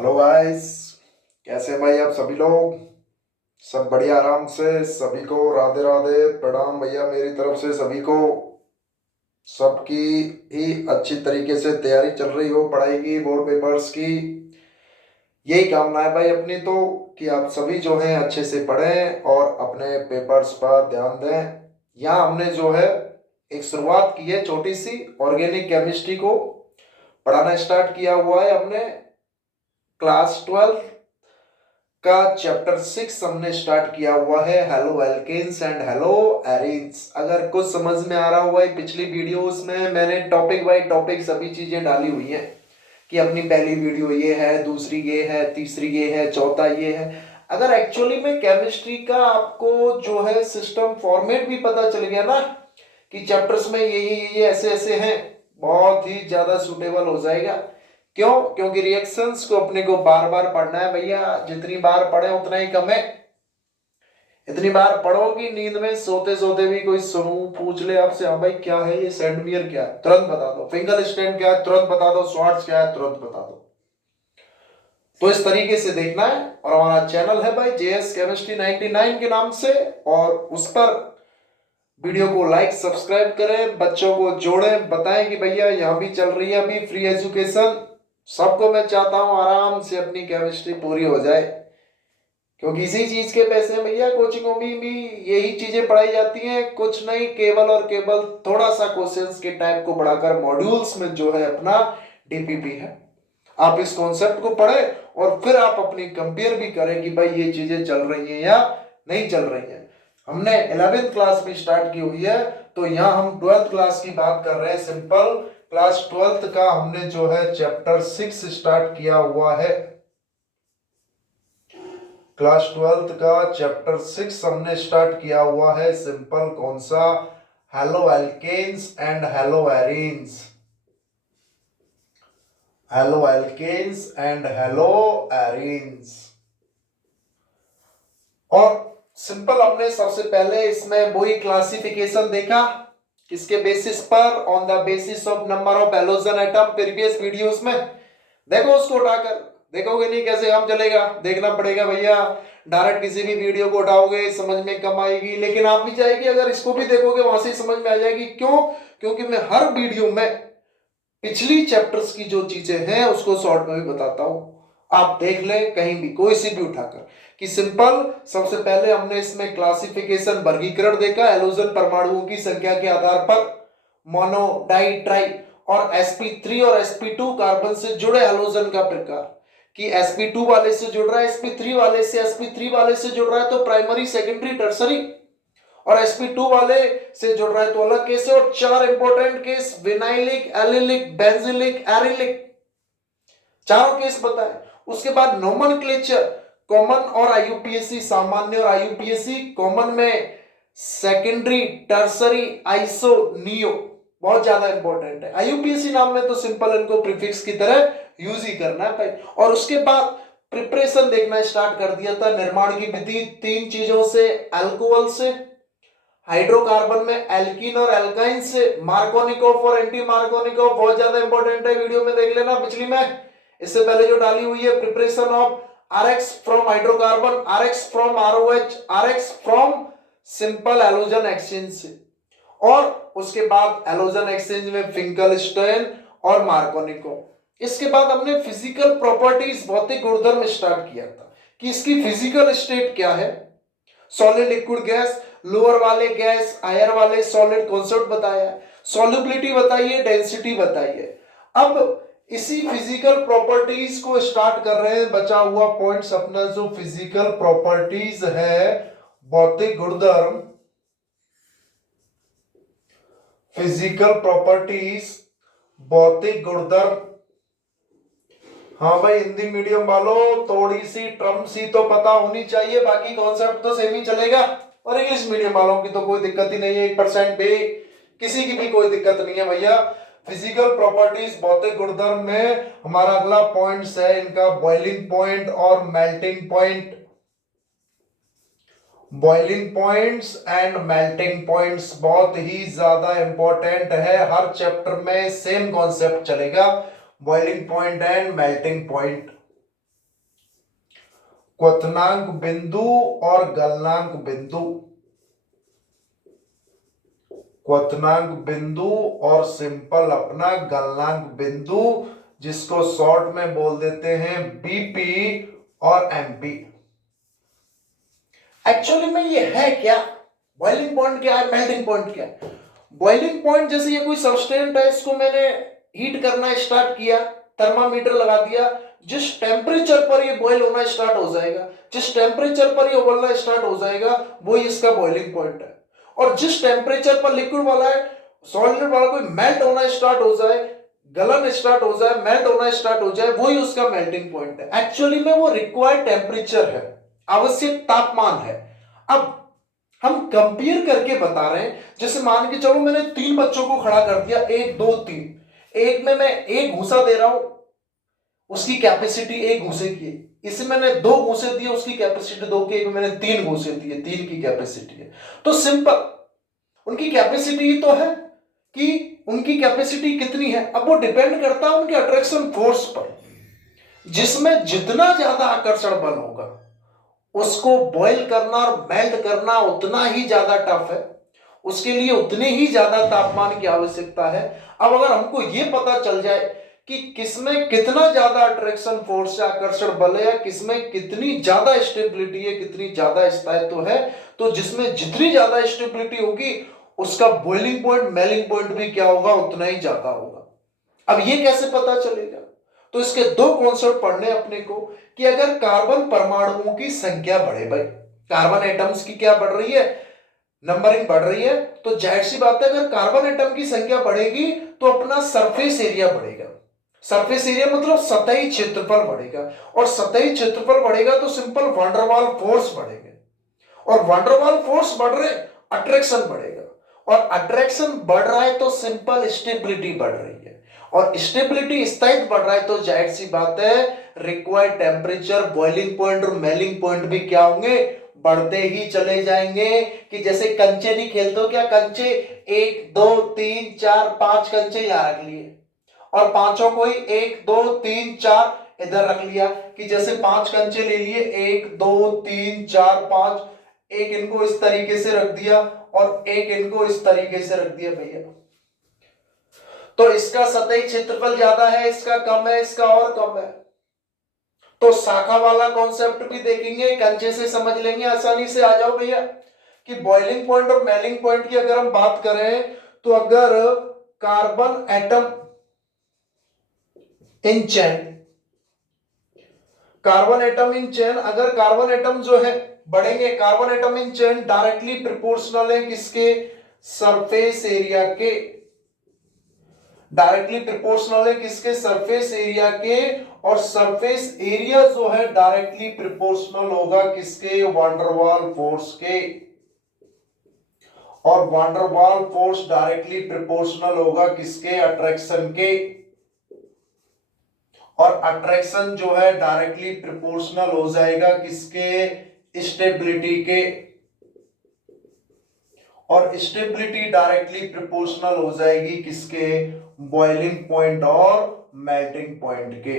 Hello guys. कैसे हैं भाई आप सभी लोग? सब बढ़िया, आराम से। सभी को राधे राधे, प्रणाम भैया मेरी तरफ से सभी को। सबकी ही अच्छी तरीके से तैयारी चल रही हो पढ़ाई की, बोर्ड पेपर्स की। यही कामना है भाई अपनी तो, कि आप सभी जो हैं अच्छे से पढ़ें और अपने पेपर्स पर ध्यान दें। यहाँ हमने जो है एक शुरुआत की है छोटी सी, ऑर्गेनिक केमिस्ट्री को पढ़ाना स्टार्ट किया हुआ है हमने। क्लास 12 का चैप्टर 6 हमने स्टार्ट किया हुआ है, haloalkanes and haloarenes. अगर कुछ समझ में आ रहा हुआ है, पिछली वीडियोस में मैंने टॉपिक बाय टॉपिक सभी चीजें डाली हुई हैं कि अपनी पहली वीडियो ये है, दूसरी ये है, तीसरी ये है, चौथा ये है। अगर एक्चुअली में केमिस्ट्री का आपको जो है सिस्टम फॉर्मेट भी पता चल गया ना, कि चैप्टर्स में ये ऐसे ऐसे हैं, बहुत ही ज्यादा सुटेबल हो जाएगा। क्यों? क्योंकि रिएक्शंस को अपने को बार बार पढ़ना है भैया। जितनी बार पढ़े उतना ही कम है। इतनी बार पढ़ो कि नींद में सोते सोते भी कोई सुनू पूछ ले आपसे, हाँ भाई क्या है ये, सैंडवियर क्या है तुरंत बता दो, फिंगर स्टैंड क्या है तुरंत बता दो, शॉर्ट्स क्या है तुरंत बता दो। तो इस तरीके से देखना है। और हमारा चैनल है भाई जेएस केमिस्ट्री 99 के नाम से, और उस पर वीडियो को लाइक सब्सक्राइब करें, बच्चों को जोड़ें, बताएं कि भैया यहाँ भी चल रही है अभी फ्री एजुकेशन। सबको मैं चाहता हूँ आराम से अपनी केमिस्ट्री पूरी हो जाए, क्योंकि इसी चीज के पैसे हैं भैया। कोचिंगों में भी यही चीजें पढ़ाई जाती हैं, कुछ नहीं, केवल और केवल थोड़ा सा क्वेश्चंस के टाइप को बढ़ाकर मॉड्यूल्स में जो है अपना डीपीपी है। आप इस कॉन्सेप्ट को पढ़ें और फिर आप अपनी कंपेयर भी करें कि भाई ये चीजें चल रही हैं या नहीं चल रही हैं। हमने 11th क्लास भी स्टार्ट की हुई है, तो यहाँ हम 12th क्लास की बात कर रहे हैं। सिंपल क्लास 12th का हमने जो है चैप्टर 6 स्टार्ट किया हुआ है। क्लास 12th का चैप्टर 6 हमने स्टार्ट किया हुआ है। सिंपल कौन सा? Haloalkanes and haloarenes. Haloalkanes and haloarenes. और सिंपल हमने सबसे पहले इसमें वही क्लासिफिकेशन देखा, किसके बेसिस पर? On the basis of number of halogen atom. Previous videos में देखो, उसको उठाकर देखोगे नहीं कैसे काम चलेगा, देखना पड़ेगा भैया। डायरेक्ट किसी भी वीडियो को उठाओगे समझ में कम आएगी, लेकिन आप भी चाहेगी अगर इसको भी देखोगे वहां से समझ में आ जाएगी। क्यों? क्योंकि मैं हर वीडियो में पिछली चैप्टर्स की जो चीजें हैं उसको शॉर्ट में भी बताता हूं। आप देख ले कहीं भी, कोई सी भी उठाकर, कि सिंपल सबसे पहले हमने इसमें क्लासिफिकेशन, वर्गीकरण देखा हैलोजन परमाणुओं की संख्या के आधार पर, मोनो, डाई, ट्राई, और sp3 और sp2 कार्बन से जुड़े हैलोजन का प्रकार, कि sp2 वाले से जुड़ रहा है, sp3 वाले से, sp3 वाले से जुड़ रहा है तो प्राइमरी, सेकेंडरी, टर्सरी, और sp2 वाले से जुड़ रहा है तो अलग केस है। और 4 important case, vinylic, allylic, benzylic, arylic, चारों केस बताए। उसके बाद नोमेनक्लेचर, कॉमन और आईयूपीएसी, सामान्य और आईयूपीएसी, कॉमन में सेकेंडरी, टर्सरी, आइसो, नियो, बहुत ज्यादा इंपॉर्टेंट है। आईयूपीएसी नाम में तो सिंपल इनको प्रीफिक्स की तरह यूज ही करना है भाई। और उसके बाद प्रिपरेशन देखना स्टार्ट कर दिया था, निर्माण की विधि 3 चीजों से, अल्कोहल से, हाइड्रोकार्बन में एल्कीन और एल्काइन से, मार्कोनिकोव और एंटी मार्कोनिकोव, बहुत ज्यादा इंपॉर्टेंट है, वीडियो में देख लेना पिछली में। इससे पहले जो डाली हुई है, preparation of RX from hydrocarbon, RX from ROH, RX from simple halogen exchange से, और उसके बाद हैलोजन एक्सचेंज में फिंकलस्टाइन और मार्कोनिकोव। इसके बाद हमने फिजिकल प्रॉपर्टीज, भौतिक गुणधर्म स्टार्ट किया था कि इसकी फिजिकल स्टेट क्या है, सॉलिड, लिक्विड, गैस, लोअर वाले गैस, हायर वाले सॉलिड, कॉन्सेप्ट बताया, सॉल्युबिलिटी बताइए, डेंसिटी बताइए। अब इसी फिजिकल प्रॉपर्टीज को स्टार्ट कर रहे हैं। बचा हुआ पॉइंट्स अपना जो फिजिकल प्रॉपर्टीज है, भौतिक गुणधर्म, फिजिकल प्रॉपर्टीज, भौतिक गुणधर्म। हाँ भाई, हिंदी मीडियम वालों थोड़ी सी टर्म सी तो पता होनी चाहिए, बाकी कॉन्सेप्ट तो सेम ही चलेगा। और इंग्लिश मीडियम वालों की तो कोई दिक्कत ही नहीं है, 1% भी, किसी की भी कोई दिक्कत नहीं है भैया। फिजिकल प्रॉपर्टीज, भौतिक गुणधर्म में हमारा अगला पॉइंट्स है इनका बॉइलिंग पॉइंट और melting point. Boiling points and melting points बहुत ही ज्यादा इंपॉर्टेंट है, हर चैप्टर में सेम कॉन्सेप्ट चलेगा, boiling point and melting point. क्वथनांक बिंदु और गलनांक बिंदु, क्वथनांक बिंदु और सिंपल अपना गलनांक बिंदु, जिसको शॉर्ट में बोल देते हैं बीपी और एमपी। एक्चुअली में ये है क्या, बॉइलिंग पॉइंट क्या है, मेल्टिंग पॉइंट क्या है? बॉइलिंग पॉइंट जैसे ये कोई सबस्टेंट है, इसको मैंने हीट करना स्टार्ट किया, थर्मामीटर लगा दिया, जिस टेम्परेचर पर ये बॉयल होना स्टार्ट हो जाएगा, जिस टेम्परेचर पर ये उबलना स्टार्ट हो जाएगा, वो इसका बॉइलिंग पॉइंट है। और जिस टेम्परेचर पर लिक्विड वाला है, सॉलिड वाला कोई मेल्ट होना स्टार्ट हो जाए, गलन स्टार्ट हो जाए, मेल्ट होना स्टार्ट हो जाए, वही उसका मेल्टिंग पॉइंट है। एक्चुअली में वो रिक्वायर्ड टेम्परेचर है, आवश्यक तापमान है। अब हम कंपेयर करके बता रहे हैं, जैसे मान के चलो मैंने 3 बच्चों को खड़ा कर दिया, 1 2 3, एक में मैं 1 घूसा दे रहा हूं, उसकी कैपेसिटी 1 घूसे की है। इसे मैंने 2 घूसे दिए, उसकी कैपेसिटी 2 की, एक में मैंने 3 घूसे दिए, 3 की कैपेसिटी है। तो सिंपल उनकी कैपेसिटी ही तो है कि उनकी कैपेसिटी कितनी है। अब वो डिपेंड करता है उनके अट्रैक्शन फोर्स पर, जिसमें जितना ज्यादा आकर्षण बल होगा, उसको बॉईल करना और मेल्ट करना उतना ही ज्यादा टफ है, उसके लिए उतने ही ज्यादा तापमान की आवश्यकता है। अब अगर हमको यह पता चल जाए कि किसमें कितना ज्यादा अट्रैक्शन फोर्स है, आकर्षण बल है, या किसमें कितनी ज्यादा स्टेबिलिटी है, कितनी ज्यादा स्थायित्व है, तो जिसमें जितनी ज्यादा स्टेबिलिटी होगी, उसका बॉइलिंग पॉइंट, मेल्टिंग पॉइंट भी क्या होगा, उतना ही ज्यादा होगा। अब ये कैसे पता चलेगा? तो इसके 2 कॉन्सेप्ट पढ़ने अपने को, कि अगर कार्बन परमाणुओं की संख्या बढ़े, भाई कार्बन एटम्स की क्या बढ़ रही है, नंबरिंग बढ़ रही है, तो जाहिर सी बात है अगर कार्बन एटम की संख्या बढ़ेगी तो अपना सरफेस एरिया बढ़ेगा। सरफेस एरिया मतलब सतही क्षेत्रफल बढ़ेगा, और सतही क्षेत्रफल बढ़ेगा तो सिंपल वंडरवाल फोर्स बढ़ेंगे, और वंडरवाल फोर्स बढ़ रहे, अट्रैक्शन बढ़ेगा, और अट्रैक्शन बढ़ रहा है तो सिंपल स्टेबिलिटी बढ़ रही है, और स्टेबिलिटी स्थायित्व बढ़ रहा है, तो जाहिर सी बात है रिक्वायर्ड टेम्परेचर, बॉइलिंग पॉइंट और मेल्टिंग पॉइंट भी क्या होंगे, बढ़ते ही चले जाएंगे। कि जैसे कंचे नहीं खेलते हो क्या, कंचे 1 2 3 4 5 कंचे यहां रख लिए, और पांचों को ही 1 2 3 4 इधर रख लिया, कि जैसे 5 कंचे ले लिए, 1 2 3 4 5, एक इनको इस तरीके से रख दिया और एक इनको इस तरीके से रख दिया भैया, तो इसका सतही क्षेत्रफल ज्यादा है, इसका कम है, इसका और कम है। तो शाखा वाला कॉन्सेप्ट भी देखेंगे, कंचे से समझ लेंगे आसानी से। आ जाओ भैया, कि बॉइलिंग पॉइंट और मेल्टिंग पॉइंट की अगर हम बात करें, तो अगर carbon atom in chain, carbon atom in chain, अगर कार्बन एटम जो है बढ़ेंगे, carbon atom in chain directly proportional है किसके, सरफेस एरिया के, डायरेक्टली प्रोपोर्शनल है किसके, सरफेस एरिया के, और सरफेस एरिया जो है डायरेक्टली प्रोपोर्शनल होगा किसके, वांडरवाल फोर्स के, और वांडरवाल फोर्स डायरेक्टली प्रोपोर्शनल होगा किसके, अट्रैक्शन के, और अट्रैक्शन जो है डायरेक्टली प्रोपोर्शनल हो जाएगा किसके, स्टेबिलिटी के, और स्टेबिलिटी डायरेक्टली प्रोपोर्शनल हो जाएगी किसके, बॉइलिंग पॉइंट और मेल्टिंग पॉइंट के।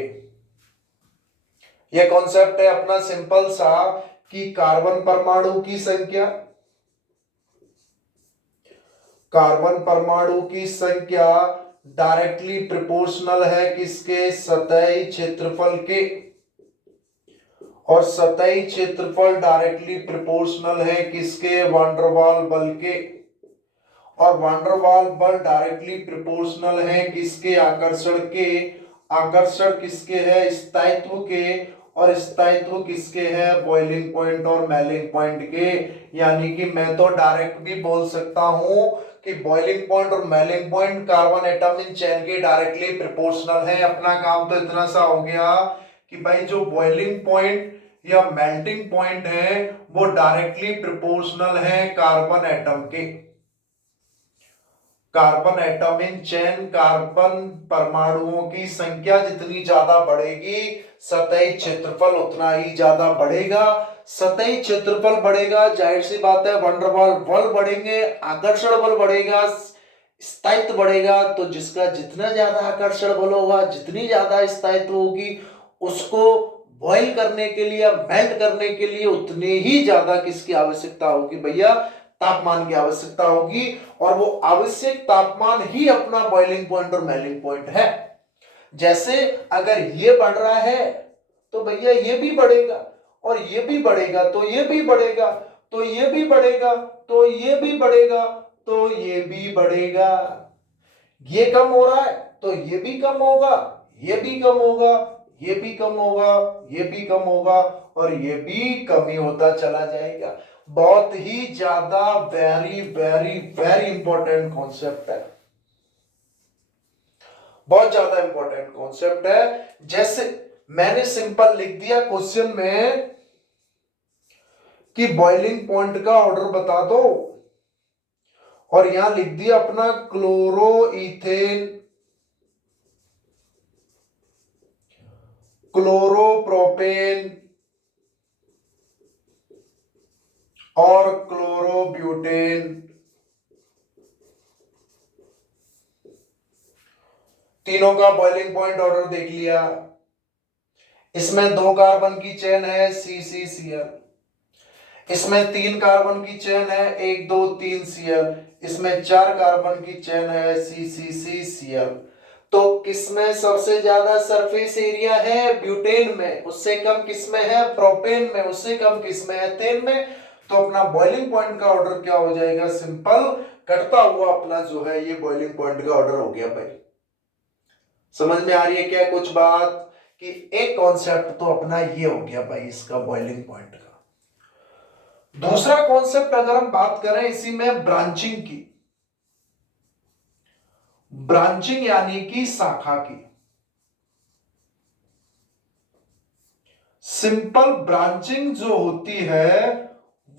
यह कॉन्सेप्ट है अपना सिंपल सा, कि कार्बन परमाणु की संख्या, कार्बन परमाणु की संख्या डायरेक्टली प्रोपोर्शनल है किसके, सतही क्षेत्रफल के, और सतही क्षेत्रफल डायरेक्टली प्रोपोर्शनल है किसके, वांडरवाल बल के, और वांडरवाल बल डायरेक्टली प्रोपोर्शनल है किसके, आकर्षण के, आकर्षण किसके है, स्थायित्व के, और स्थायित्व किसके है, बॉइलिंग पॉइंट और मेल्टिंग पॉइंट के। यानी कि मैं तो डायरेक्ट भी बोल सकता हूं कि बॉइलिंग पॉइंट और melting point carbon atom in chain के डायरेक्टली प्रोपोर्शनल है। अपना काम तो इतना सा हो गया कि भाई जो बॉइलिंग पॉइंट या मेल्टिंग पॉइंट है वो डायरेक्टली प्रोपोर्शनल है कार्बन एटम के, carbon atom in chain, carbon परमाणुओं की संख्या जितनी ज्यादा बढ़ेगी, सतही क्षेत्रफल उतना ही ज्यादा बढ़ेगा। सतही क्षेत्रफल बढ़ेगा, जाहिर सी बात है वंडरवाल बल बढ़ेंगे, आकर्षण बल बढ़ेगा, स्थायित्व बढ़ेगा। तो जिसका जितना ज्यादा आकर्षण बल होगा, जितनी ज्यादा स्थायित्व होगी, उसको बॉईल करने के लिए या मेल्ट करने के लिए उतने ही ज्यादा किसकी आवश्यकता होगी भैया, तापमान की आवश्यकता होगी। और वो आवश्यक तापमान ही अपना बॉइलिंग पॉइंट और मेल्टिंग पॉइंट है। जैसे अगर ये बढ़ रहा है तो भैया ये भी बढ़ेगा, और ये भी बढ़ेगा तो ये भी बढ़ेगा, तो ये भी बढ़ेगा, तो ये भी बढ़ेगा, तो ये भी बढ़ेगा। ये कम हो रहा है तो ये भी कम होगा, ये भी कम होगा, ये भी कम होगा, ये भी कम होगा, और ये भी कम ही होता चला जाएगा। बहुत ही ज्यादा very very very important concept है, बहुत ज्यादा इंपॉर्टेंट कॉन्सेप्ट है। जैसे मैंने सिंपल लिख दिया क्वेश्चन में कि बॉइलिंग पॉइंट का ऑर्डर बता दो, और यहां लिख दिया अपना क्लोरोइथेन, क्लोरोप्रोपेन और क्लोरोब्यूटेन। तीनों का बॉइलिंग पॉइंट ऑर्डर देख लिया। इसमें 2 कार्बन की चेन है CCCl, इसमें 3 कार्बन की चेन है 1 2 3 Cl, इसमें 4 कार्बन की चेन है CCCCl। तो किसमें सबसे ज्यादा सरफेस एरिया है, ब्यूटेन में। उससे कम किसमें है, प्रोपेन में। उससे कम किसमें है, एथेन में। तो अपना बॉइलिंग पॉइंट का ऑर्डर क्या हो जाएगा, सिंपल कटता हुआ अपना जो है ये बॉइलिंग पॉइंट का ऑर्डर हो गया भाई। समझ में आ रही है क्या कुछ बात, कि एक कॉन्सेप्ट तो अपना ये हो गया भाई इसका बॉइलिंग पॉइंट का। दूसरा कॉन्सेप्ट अगर हम बात करें इसी में ब्रांचिंग की, ब्रांचिंग यानी कि शाखा की। सिंपल ब्रांचिंग जो होती है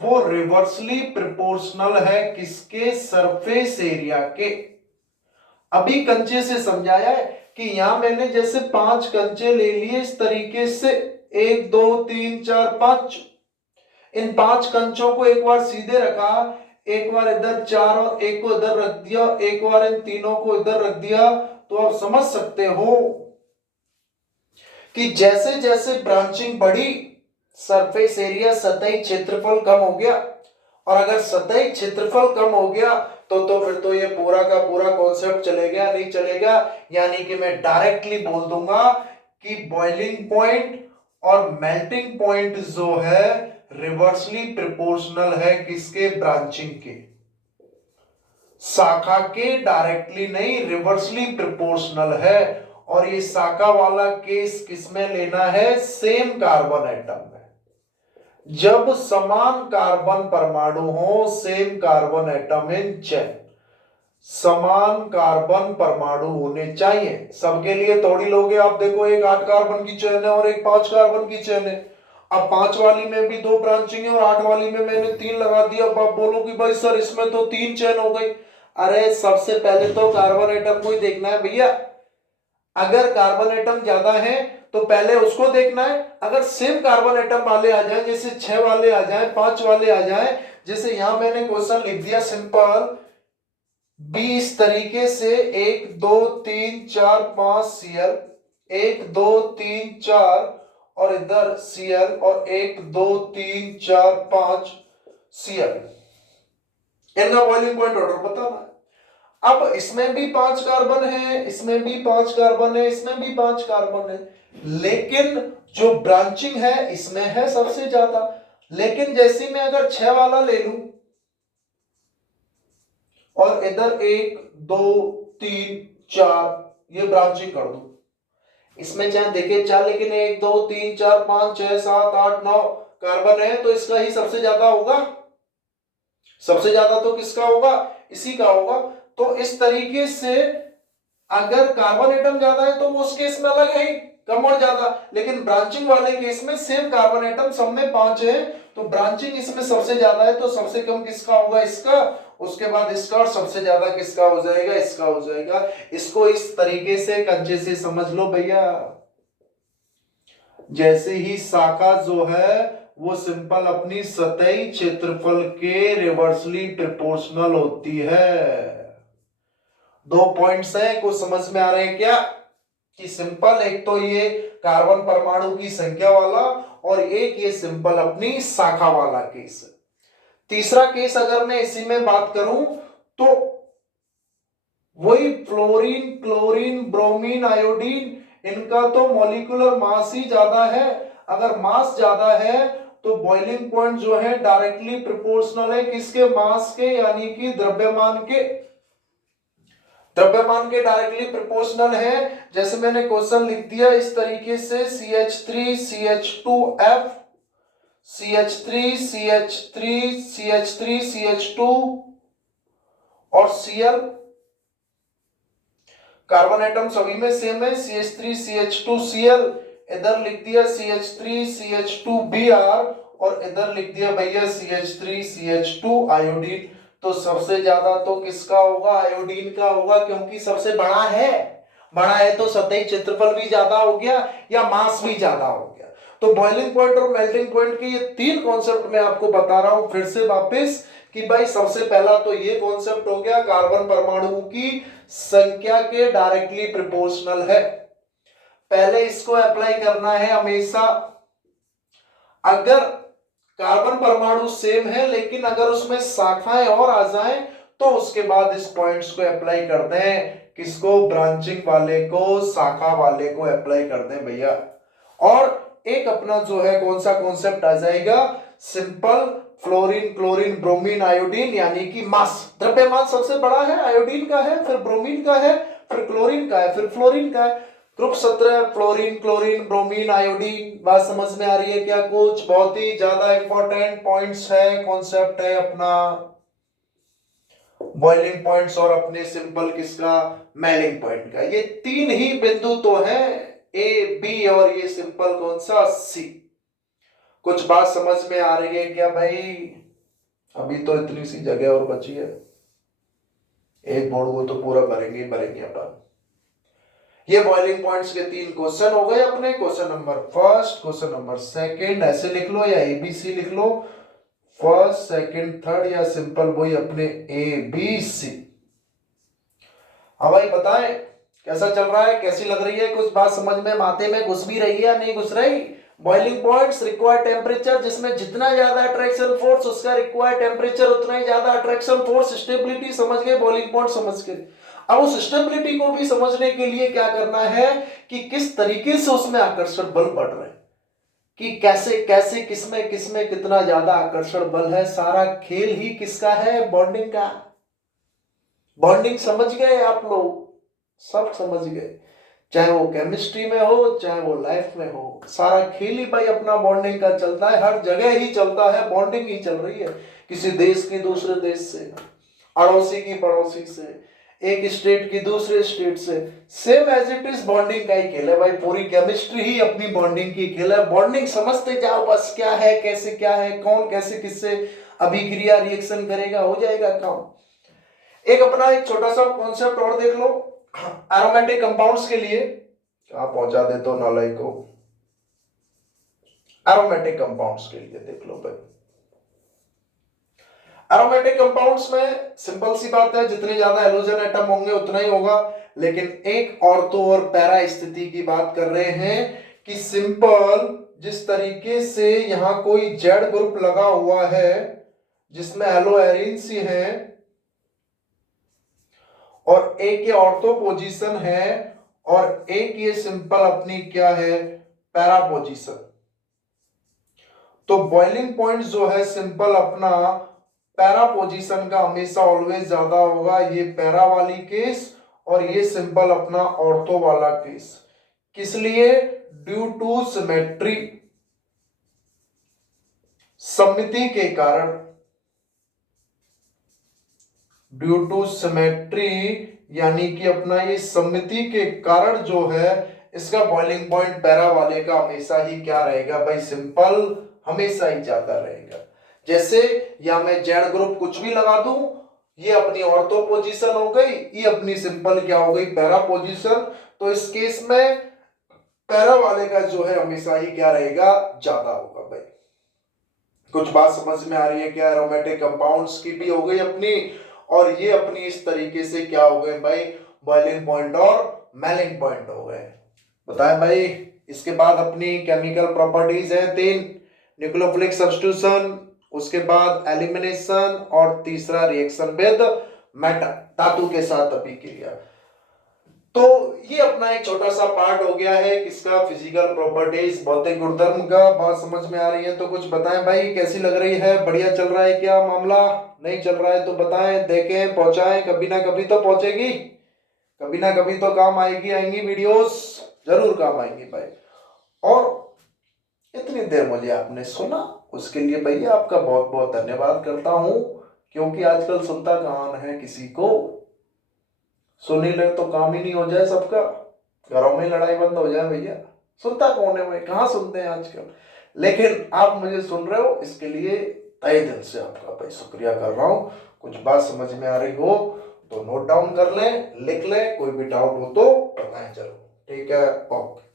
वो रिवर्सली प्रोपोर्शनल है किसके, सरफेस एरिया के। अभी कंचे से समझाया है कि यहां मैंने जैसे 5 कंचे ले लिए इस तरीके से, 1 2 3 4 5। इन 5 कंचों को एक बार सीधे रखा, एक बार इधर 4 और एक को इधर रख दिया, एक बार इन तीनों को इधर रख दिया। तो आप समझ सकते हो कि जैसे जैसे ब्रांचिंग बढ़ी, सरफेस एरिया सतही क्षेत्रफल कम हो गया। और अगर सतही क्षेत्रफल कम हो गया तो फिर तो ये पूरा का पूरा कॉन्सेप्ट चलेगा, नहीं चलेगा। यानी कि मैं डायरेक्टली बोल दूंगा कि बॉइलिंग पॉइंट और मेल्टिंग पॉइंट जो है रिवर्सली प्रोपोर्शनल है किसके, ब्रांचिंग के। शाखा के डायरेक्टली नहीं, रिवर्सली प्रोपोर्शनल है। और ये शाखा वाला केस किसमें लेना है, सेम कार्बन एटम में। जब समान कार्बन परमाणु हो, same carbon atom in chain, समान कार्बन परमाणु होने चाहिए। सबके लिए थोड़ी लोगे आप, देखो एक 8 कार्बन की चेन है और एक 5 कार्बन की चेन है। अब 5 वाली में भी 2 ब्रांचिंग है और 8 वाली में मैंने 3 लगा दिया। अब आप बोलो कि भाई सर इसमें तो 3 चेन हो गई। अरे सबसे पहले तो कार्बन एटम को ही देखना है भैया। अगर कार्बन एटम ज्यादा है तो पहले उसको देखना है। अगर सेम कार्बन एटम वाले आ जाए, जैसे 6 वाले आ जाए, 5 वाले आ जाए, जैसे यहां मैंने क्वेश्चन लिख दिया सिंपल 20 तरीके से 1 2 3 4 5 Cl, 1 2 3 4 और इधर Cl, और 1 2 3 4 5 Cl। इनका बॉइलिंग पॉइंट ऑर्डर बताना है। अब इसमें भी 5 कार्बन है, इसमें भी 5 कार्बन है, इसमें भी 5 कार्बन है, लेकिन जो ब्रांचिंग है इसमें है सबसे ज्यादा। लेकिन जैसे मैं अगर 6 वाला ले लूं और इधर 1 2 3 4 ये ब्रांचिंग कर दूं, इसमें चाहे देखे 4, लेकिन 1 2 3 4 5 6 7 8 9 कार्बन है, तो इसका ही सबसे ज्यादा होगा। सबसे ज्यादा तो किसका होगा, इसी का होगा। तो इस तरीके से अगर कार्बन एटम ज्यादा है तो वो उस केस में अलग है, कम और ज्यादा। लेकिन ब्रांचिंग वाले केस में सेम कार्बन एटम सब में 5 है, तो ब्रांचिंग इसमें सबसे ज्यादा है, तो सबसे कम किसका होगा, इसका। उसके बाद इसका, और सबसे ज्यादा किसका हो जाएगा, इसका हो जाएगा। इसको इस तरीके से कंचे से समझ लो भैया। जैसे ही शाखा जो है वो सिंपल अपनी सतही क्षेत्रफल के रिवर्सली प्रोपोर्शनल होती है। 2 पॉइंट्स हैं, कुछ समझ में आ रहे हैं क्या। कि सिंपल एक तो ये कार्बन परमाणु की संख्या वाला और एक ये सिंपल अपनी शाखा वाला केस। तीसरा केस अगर मैं इसी में बात करूं तो वही फ्लोरीन, क्लोरीन, ब्रोमीन, आयोडीन, इनका तो मॉलिक्यूलर मास ही ज्यादा है। अगर मास ज्यादा है तो बॉइलिंग पॉइंट जो है डायरेक्टली प्रोपोर्शनल है किसके, मास के, यानी कि द्रव्यमान के डायरेक्टली प्रोपोर्शनल है। जैसे मैंने क्वेश्चन लिख दिया इस तरीके से, CH3 CH2F, CH3 CH3 CH3 CH2 और Cl, कार्बन एटम सभी में सेम है, CH3 CH2 Cl, इधर लिख दिया CH3 CH2Br और इधर लिख दिया भैया CH3 CH2 आयोडीन। तो सबसे ज्यादा तो किसका होगा, आयोडीन का होगा, क्योंकि सबसे बड़ा है तो सतही क्षेत्रफल भी ज्यादा हो गया या मास भी ज्यादा हो गया। तो बॉइलिंग पॉइंट और मेल्टिंग पॉइंट के ये तीन कॉन्सेप्ट मैं आपको बता रहा हूं फिर से वापस, कि भाई सबसे पहला तो ये कॉन्सेप्ट हो गया कार्बन परमाणु की संख्या के डायरेक्टली प्रोपोर्शनल है, पहले इसको अप्लाई करना है हमेशा। अगर कार्बन परमाणु सेम है लेकिन अगर उसमें शाखाएं और आ जाएं तो उसके बाद इस पॉइंट्स को अप्लाई करते हैं, किसको, ब्रांचिंग वाले को, शाखा वाले को अप्लाई करते हैं भैया। और एक अपना जो है कौन सा कॉन्सेप्ट आ जाएगा, simple fluorine, chlorine, bromine, iodine, यानी कि मास, द्रव्यमान सबसे बड़ा है, आयोडीन का है, फिर ब्रोमीन का है, फिर क्लोरीन का है, फिर फ्लोरीन का है। Group 17 fluorine, chlorine, bromine, iodine. बात समझ में आ रही है क्या? कुछ बहुत ही ज्यादा इंपॉर्टेंट पॉइंट्स है, कॉन्सेप्ट है अपना बॉइलिंग पॉइंट्स और अपने सिंपल किसका, मेल्टिंग पॉइंट का। ये तीन ही बिंदु तो है, ए, बी और ये सिंपल कौन सा, सी। कुछ बात समझ में आ रही है क्या भाई? अभी तो इतनी सी जगह और बची है, एक बोर्ड को तो पूरा भरेंगे अपन। ये बॉइलिंग पॉइंट्स के तीन क्वेश्चन हो गए अपने, question number first, question number second, ऐसे लिख लो या एबीसी लिख लो, फर्स्ट, सेकंड, थर्ड, या सिंपल वही अपने एबीसी। हाँ भाई बताएं कैसा चल रहा है, कैसी लग रही है, कुछ बात समझ में माथे में घुस भी रही है या नहीं घुस रही? बॉइलिंग पॉइंट्स, रिक्वायर्ड टेम्परेचर, जिसमें जितना ज्यादा अट्रैक्शन फोर्स उसका रिक्वायर्ड टेम्परेचर उतना ही ज्यादा अट्रैक्शन फोर्स, स्टेबिलिटी समझ गए, बॉइलिंग पॉइंट समझ गए। अब उस स्टेबिलिटी को भी समझने के लिए क्या करना है कि किस तरीके से उसमें आकर्षण बल बढ़ रहे हैं, कि कैसे कैसे किसमें किसमें कितना ज्यादा आकर्षण बल है, सारा खेल ही किसका है, बॉन्डिंग का। बॉन्डिंग समझ गए आप लोग, सब समझ गए, चाहे वो केमिस्ट्री में हो चाहे वो लाइफ में हो, सारा खेल ही भाई अपना बॉन्डिंग का चलता है, हर जगह ही चलता है, बॉन्डिंग ही चल रही है, किसी देश की दूसरे देश से, अड़ोसी की पड़ोसी से, एक स्टेट की दूसरे स्टेट से, same as it is bonding का ही खेल है भाई, पूरी केमिस्ट्री ही अपनी बॉन्डिंग की खेल है। बॉन्डिंग समझते जाओ बस, क्या है, कैसे क्या है, कौन कैसे किससे अभिक्रिया रिएक्शन करेगा, हो जाएगा काम। एक अपना एक छोटा सा कॉन्सेप्ट और देख लो एरोमेटिक कंपाउंड्स के लिए, कहां पहुंचा दे तो नालाई को, एरोमेटिक कंपाउंड्स के लिए देख लो भाई। एरोमेटिक कंपाउंड्स में सिंपल सी बात है, जितने ज्यादा हेलोजन एटम होंगे उतना ही होगा, लेकिन एक ऑर्थो और पैरा स्थिति की बात कर रहे हैं कि सिंपल जिस तरीके से यहां कोई जेड ग्रुप लगा हुआ है जिसमें हेलो एरिन्स है और एक ये ऑर्थो पोजीशन है और एक ये सिंपल अपनी क्या है, पैरा पोजीशन। तो बॉइलिंग पॉइंट जो है सिंपल अपना पैरा पोजीशन का हमेशा ऑलवेज ज्यादा होगा, ये पैरा वाली केस, और ये सिंपल अपना ऑर्थो वाला केस। किस लिए? ड्यू टू सिमेट्री, सममिति के कारण, ड्यू टू सिमेट्री, यानी कि अपना ये सममिति के कारण जो है इसका बॉइलिंग पॉइंट पैरा वाले का हमेशा ही क्या रहेगा भाई, सिंपल हमेशा ही ज्यादा रहेगा। जैसे या मैं जेड ग्रुप कुछ भी लगा दूं, ये अपनी ऑर्थो पोजीशन हो गई, ये अपनी सिंपल क्या हो गई, पैरा पोजीशन। तो इस केस में पैरा वाले का जो है हमेशा ही क्या रहेगा, ज्यादा होगा भाई। कुछ बात समझ में आ रही है क्या? एरोमेटिक कंपाउंड्स की भी हो गई अपनी, और ये अपनी इस तरीके से क्या हो गए भाई, बॉइलिंग पॉइंट और मेल्टिंग पॉइंट हो गए। बताएं भाई। इसके बाद अपनी केमिकल प्रॉपर्टीज है 3, न्यूक्लियोफिलिक सब्स्टिट्यूशन, उसके बाद एलिमिनेशन, और तीसरा रिएक्शन विद मेटल, धातु के साथ अभिक्रिया। तो ये अपना एक छोटा सा पार्ट हो गया है किसका, फिजिकल प्रॉपर्टीज, भौतिक गुणधर्म का। बात समझ में आ रही है तो कुछ बताएं भाई, कैसी लग रही है, बढ़िया चल रहा है क्या मामला? नहीं चल रहा है तो बताएं, देखें, पहुंचाएं, कभी ना कभी तो पहुंचेगी, कभी ना कभी तो काम आएंगी वीडियोस, जरूर काम आएंगी भाई। और इतनी देर मुझे आपने सुना उसके लिए भैया आपका बहुत बहुत धन्यवाद करता हूं, क्योंकि आजकल सुनता कौन है किसी को, सुन ही ले तो काम ही नहीं हो जाए सबका, घरों में लड़ाई बंद हो जाए भैया, सुनता कौन है भाई, कहाँ सुनते हैं आजकल। लेकिन आप मुझे सुन रहे हो, इसके लिए तहे दिल से आपका भाई शुक्रिया कर रहा हूँ। कुछ बात समझ में आ रही हो तो नोट डाउन कर लें, लिख लें, कोई भी डाउट हो तो बताएं जरूर, ठीक है, ओके।